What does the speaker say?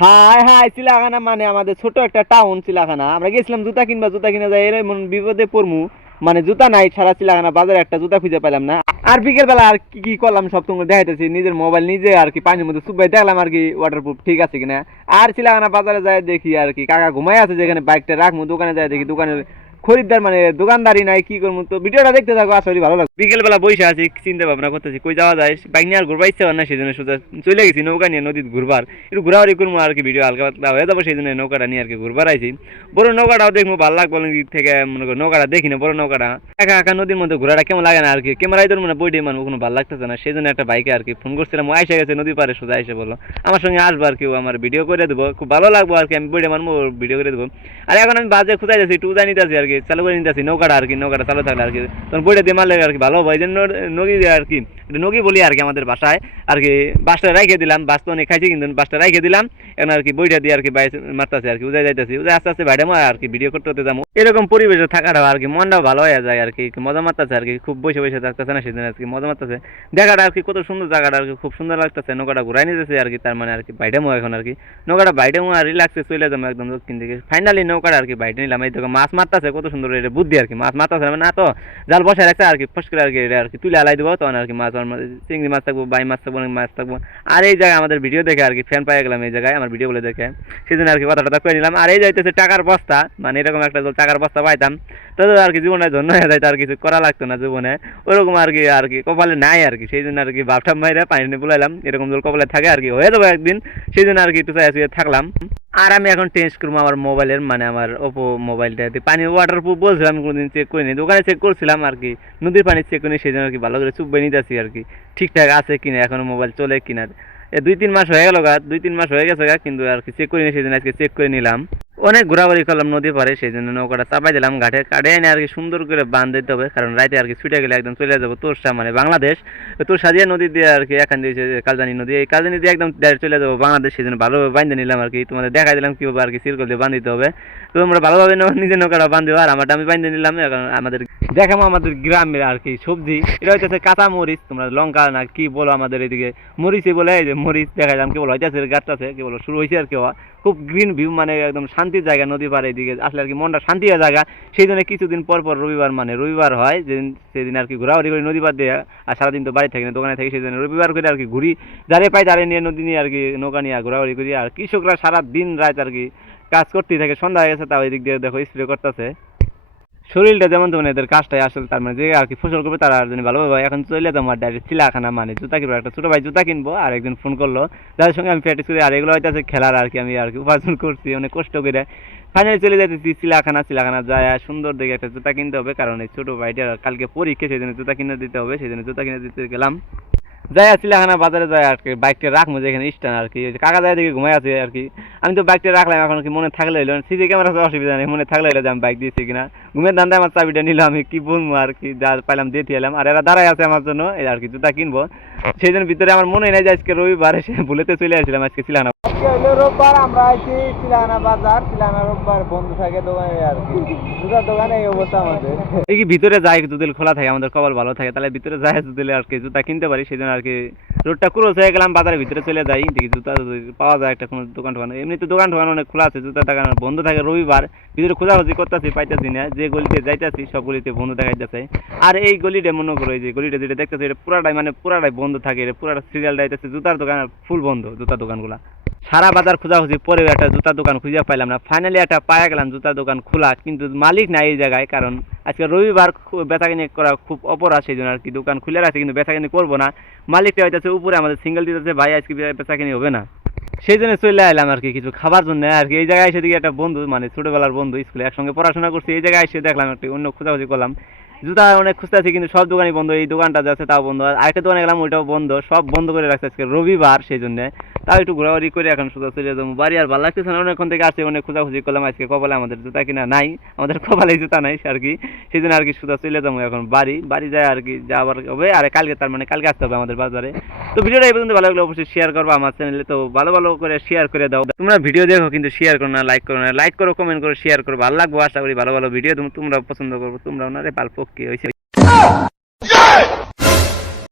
High high Chilakhana মানে আমাদের ছোট একটা টাউন চিলাখানা। আমরা গেছিলাম জুতা কিনবা, জুতা কিনে যাই এমন বিপদে পড়মু, মানে জুতা নাই সারা চিলাখানা বাজারে একটা জুতা খুঁজে পেলাম না। আর বিকেল বেলা আর কি কি করলাম সব তোমাকে দেখাইতেছি। নিজের মোবাইল নিজে আর কি পানির মধ্যে চুবাই দেখলাম আর কি ওয়াটারপ্রুফ ঠিক আছে কিনা। আর চিলাখানা বাজারে যায় দেখি আর কি কাকা ঘুমাই আছে, যেখানে বাইকটা রাখবো দোকানে যায় দেখি দোকানের খরিদ্দার মানে দোকানদারি নাই, কি করবো। তো ভিডিওটা দেখতে থাকো, আসলে ভালো লাগবে। বিকেল বেলা বসে আছি, চিন্তা ভাবনা করতেছি কই যাওয়া যায়। বাইক নিয়ে আর ঘুরবা ইচ্ছা হয় না, সেই জন্য সোজা চলে গেছি নৌকা নিয়ে নদীতে ঘুরবার। একটু ঘোরাঘুরি করবো আর কি, ভিডিও হালকা পাতলা হয়ে যাবো, সেই জন্য নৌকাটা নিয়ে আর কি ঘুরবার আইছি। বড় নৌকাটাও দেখবো ভালো লাগবো দিক থেকে, মনে করো নৌকাটা দেখি না বড় নৌকাটা একা একা নদীর মধ্যে ঘোরাটা কেমন লাগে না আর কি। ক্যামেরায় তোর মানে বইটি মানে কোনো ভালো লাগতেছে না, সেই জন্য একটা বাইকে আর কি ফোন করছিলাম, ও আইসা গেছে নদী পারে, সোজা এসে বললো আমার সঙ্গে আসবো আর কি, ও আমার ভিডিও করে দেবো, খুব ভালো লাগবো আর কি। আমি বইটা মানবো, ভিডিও করে দেবো। আর এখন আমি বাজে খুঁজাই যাচ্ছি, টু জানি নিতেছি আর কি, চালু করে নিতেছি নৌকাটা আর কি, নৌকাটা চালু থাকলে আর কি তখন বইটা দিয়ে মারলে আর কি ভালো হবে। এই জন্য নগি আর কি, নগি বলি আর কি আমাদের বাসায় আর কি। বাসটা রাইখে দিলাম, বাস তো অনেক খাইছি কিন্তু বাসটা রাইখে দিলাম এখন আর কি, বইটা দিয়ে আর কি বাইরে মারতেছে আর কি, উজাই যাইতেছি, উজাই আস্তে আস্তে বাইরে আর কি ভিডিও করতে হতে যাবো। এরকম পরিবেশে থাকাটা আর কি মনটাও ভালো হয়ে যায় আর কি, মজা মারতেছে আর কি, খুব বসে বসে থাকতেছে না, সেদিন আর কি মজা মারতেছে। জায়গাটা আর কি কত সুন্দর, জায়গাটা আর কি খুব সুন্দর লাগতেছে। নৌকাটা ঘুরাই নিতেছে আর কি, তার মানে আর কি বাইডামো এখন আর কি, নৌকাটা বাইডামো আর রিল্যাক্সে চলে যাবো একদম দক্ষিণ দিকে। ফাইনালি নৌকাটা আর কি বাইডে নিলাম। এই দেখো মাছ মারতেছে কত সুন্দর, এটা বুদ্ধি আর কি, মাছ মারতেছে না তো জাল বসায় রাখছে আর কি, ফস করে আর কি তুলে আলাই দেবো, তখন আর কি মাছ চিংড়ি মাছ থাকবো, বাই মাছ থাকবো, অনেক মাছ থাকবো। আর এই জায়গায় আমাদের ভিডিও দেখে আর কি ফ্যান পাই গেলাম, এই জায়গায় আমার ভিডিও বলে দেখে, সেই জন্য আর কি কথাটা করে নিলাম। আর এই যাইতেছে টাকার বস্তা, মানে এরকম একটা টাকার বস্তা পাইতাম তো আর কি জীবনে ধন্য হয়ে যাইতো, আর কিছু করা লাগতো না জীবনে, ওরকম আর কি কপালে নাই আর কি, সেই জন্য আর কি বাপটা মাইরে পানি নিয়ে বুলাইলাম, এরকম জল কপালে থাকে আর কি, হয়ে যাবো একদিন, সেই জন্য আর কি একটু চাই থাকলাম। আর আমি এখন চেঞ্জ করবো আমার মোবাইলের, মানে আমার ওপো মোবাইলটা পানি ওয়াটারপ্রুফ বলছিলাম, কোনোদিন চেক করিনি, দোকানে চেক করছিলাম আর কি, নদীর পানি চেক করিনি, সেই জন্য আর কি ভালো করে চুপ বেয়ে নিতেছি আর কি ঠিকঠাক আছে কিনা, এখনো মোবাইল চলে কিনা। 2-3 মাস হয়ে গেল গা, 2-3 মাস হয়ে গেছে গা, কিন্তু আর কি চেক করিনি, সেই জন্য আজকে চেক করে নিলাম। অনেক ঘোরাঘুরি করলাম নদী পারে, সেই জন্য নৌকাটা চাপাই দিলাম ঘাটে, কাটে এনে আর কি সুন্দর করে বাঁধ দিতে হবে, কারণ রাইতে আর কি ছুটে গেলে একদম চলে যাবো তোরসা, মানে বাংলাদেশ। তোরসা দিয়ে নদী দিয়ে আর কি এখান দিয়ে কালজানি নদী, এই কালজানি দিয়ে একদম ডাইরেক্ট চলে যাবো বাংলাদেশ, সেই জন্য ভালোভাবে বাঁধে নিলাম আর কি, তোমাদের দেখাই দিলাম কীভাবে আর কি সিরকল দিয়ে বাঁধিতে হবে। তো আমরা ভালোভাবে নিজের নৌকাটা বাঁধবো, আর আমারটা আমি বাঁধে নিলাম। এখন আমাদের দেখাবো আমাদের গ্রামের আর কি সবজি, এটা হইতেছে কাঁচা মরিচ, তোমরা লঙ্কা না কি বলো আমাদের এদিকে, মরিচই বলে। এই যে মরিচ দেখাইলাম, কি বলো হইতেছে গাছটাছে, কি বলো শুরু হয়েছে আর কি, খুব গ্রিন ভিউ, মানে একদম শান্তির জায়গা, নদী পাড়ে এদিকে আসলে আর কি মনটা শান্তি হয়ে জায়গা। সেই জন্য কিছুদিন পর পর রবিবার, মানে রবিবার হয় যেদিন, সেদিন আর কি ঘোরাঘুরি করি নদী পাড় দিয়ে। আর সারাদিন তো বাড়ি থাকি না, দোকানে থাকি, সেই জন্য রবিবার করে আর কি ঘুরি, যারে পাই তারে নিয়ে নদী নিয়ে আর কি নৌকা নিয়ে ঘোরাঘুরি করি। আর কৃষকরা সারা দিন রাত আর কি কাজ করতেই থাকে, সন্ধ্যা হয়ে গেছে তাও এদিক দিয়ে দেখো স্প্রে করতেছে। শরীরটা যেমন তেমন এদের কাজটাই আসলে, তার মানে যে আর কি ফসল করবে তারা আর ভালোভাবে। এখন চলে যাবো আর ডাইরেক্ট চিলাখানা, মানে জুতা কিনবো, একটা ছোটো ভাই জুতা কিনবো। আর একদিন ফোন করলো, যাদের সঙ্গে আমি প্র্যাকটিস করি, আর এগুলো হয়তো আছে খেলার আর কি, আমি আর কি উপার্জন করছি অনেক কষ্ট করে। ফাইনালি চলে যাইতেছি চিলাখানা, চিলাখানা যায় সুন্দর দেখে একটা জুতা কিনতে হবে, কারণ এই ছোটো ভাইটার কালকে পরীক্ষা, সেই জন্য জুতা কিনে দিতে হবে, সেই জন্য জুতা কিনে দিতে গেলাম। যাই চিলাখানা বাজারে যায় আর কি, বাইকটা রাখবো যেখানে স্ট্যান্ড আর কি, কাকা যায় দিকে ঘুমাই আছে আর কি। আমি তো বাইকটা রাখলাম, এখন কি মনে থাকলে হইলো, সিসি ক্যামেরা অসুবিধা নেই, মনে থাকলে হইলো যে আমি বাইক দিয়েছি কিনা। ঘুমের ধান্দায় আমার চাবিটা নিলাম, আমি কি বলবো আর কি, যা পাইলাম দিয়ে এলাম। আর এরা দাঁড়াই আছে আমার জন্য এই আর কি জুতা কিনবো, সেই জন্য ভিতরে আমার মনে নেই যে আজকে রবিবার, এসে ভুলেতে চলে আসছিলাম আজকে চিলাখানা। রোববার আমরা আইছি চিলাখানা বাজার, চিলাখানা রোববার বন্ধ থাকে দোকানে আর কি, জুতার দোকানে এই অবস্থা আমাদের। এই কি ভিতরে যাই যদি খোলা থাকে, আমাদের কপাল ভালো থাকে, তাহলে ভিতরে যাই যদি আর কি জুতা কিনতে পারি, সেই জন্য আর কি রোডটা ক্রস হয়ে গেলাম, বাজারের ভিতরে চলে যাই, দেখি জুতা পাওয়া যায় একটা কোনো দোকান টোকান। এমনি তো দোকান টোকান অনেক খোলা আছে, জুতা দোকান বন্ধ থাকে রবিবার, ভিতরে খোঁজাখুঁজি করতেছি পাইতেছি না, যে গলিতে যাইতেছি সব গলিতে বন্ধ দেখাইতেছে। আর এই গলিটা মনে করো, এই যে গলিটা যেটা দেখতেছি এটা পুরাটাই, মানে পুরাটাই বন্ধ থাকে, এটা পুরাটা সিরিয়াল যাইতেছে, জুতার দোকান ফুল বন্ধ, জুতার দোকানগুলা। সারা বাজার খোঁজাখুঁজি পরেও একটা জুতার দোকান খুঁজে পাইলাম না, ফাইনালি একটা পায়ে গেলাম জুতার দোকান খোলা, কিন্তু মালিক নাই এই জায়গায়, কারণ আজকে রবিবার বেচাকিনি করা খুব অপরাধ, সেই জন্য আর কি দোকান খুলে রাখছে, কিন্তু বেচাকিনি করবো না। মালিকটা হইতেছে উপরে আমাদের সিঙ্গেল দিতেছে, ভাই আজকে বেচাকিনি হবে না, সেই জন্য চলে এলাম আর কি কিছু খাবার জন্য আর কি। এই জায়গায় এসে দিকে একটা বন্ধু, মানে ছোটবেলার বন্ধু, স্কুলে একসঙ্গে পড়াশোনা করছি, এই জায়গায় এসে দেখলাম একটি অন্য খোঁজাখুঁজি করলাম, জুতা অনেক খুঁজতেছি কিন্তু সব দোকানই বন্ধ, এই দোকানটা যাচ্ছে তাও বন্ধ, আর আরেকটা দোকানে গেলাম ওইটাও বন্ধ, সব বন্ধ করে রাখছে আজকে রবিবার, সেই জন্য তাও একটু ঘোরাঘুরি করে এখন সোজা চলে যাবো বাড়ি। আর ভালো লাগতেছে না, অনেকক্ষণ থেকে আসছে, অনেক খোঁজাখুঁজি করলাম, আজকে কপালে আমাদের জুতা কিনা নাই, আমাদের কপালে জুতা নাই আর কি, সেই জন্য আর কি সোজা চলে যাবো এখন বাড়ি। বাড়ি যায় আর কি যাওয়ার হবে, আর কালকে তার মানে কালকে আসতে হবে আমাদের বাজারে। তো ভিডিওটা এই পর্যন্ত ভালো লাগলে অবশ্যই শেয়ার করবো আমার চ্যানেলে, তো ভালো ভালো করে শেয়ার করে দাও। তোমরা ভিডিও দেখো কিন্তু শেয়ার করো না, লাইক করো না, লাইক করো, কমেন্ট করো, শেয়ার করো, ভালো লাগবো। আশা করি ভালো ভালো ভিডিও তোমরা পছন্দ করবো, তোমরা ওনারে ভালো পক্ষে হয়েছে।